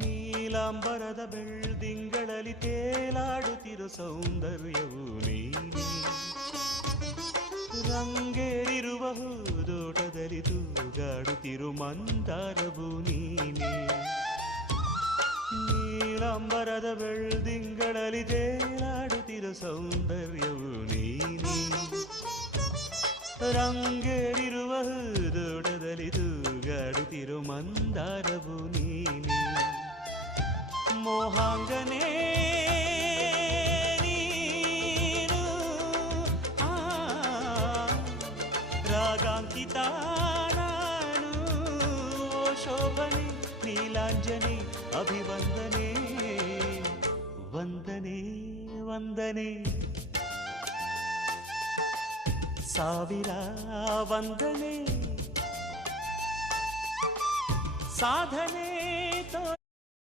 ನೀಲಾಂಬರದ ಬೆಳ್ದಿಂಗಳಲ್ಲಿ ತೇಲಾಡುತ್ತಿರೋ ಸೌಂದರ್ಯವು ನೀನೇ, ರಂಗೇರಿರುವ ಹೂದೋಟದಲ್ಲಿ ತೂಗಾಡುತ್ತಿರು ಮಂದಾರವು ನೀನೇ. ನೀಲಾಂಬರದ ಬೆಳ್ದಿಂಗಳಲ್ಲಿ ತೇಲಾಡುತ್ತಿರೋ ಸೌಂದರ್ಯವು ನೀನೇ, ರಂಗೇರಿರುವ ಹೂದೋಟದಲ್ಲಿ ತೂಗಾಡುತ್ತಿರು ಮಂದಾರವು ನೀನೇ. ಮೋಹಾಂಗನೇ ನೀನು, ರಾಗಾಂಕಿತ ನಾನು, ಓ ಶೋಭನೆ ನೀಲಾಂಜನೆ ಅಭಿವಂದನೆ ವಂದನೆ ವಂದನೆ. ಸಾವಿರ ವಂದನೆ, ಸಾಧನೆ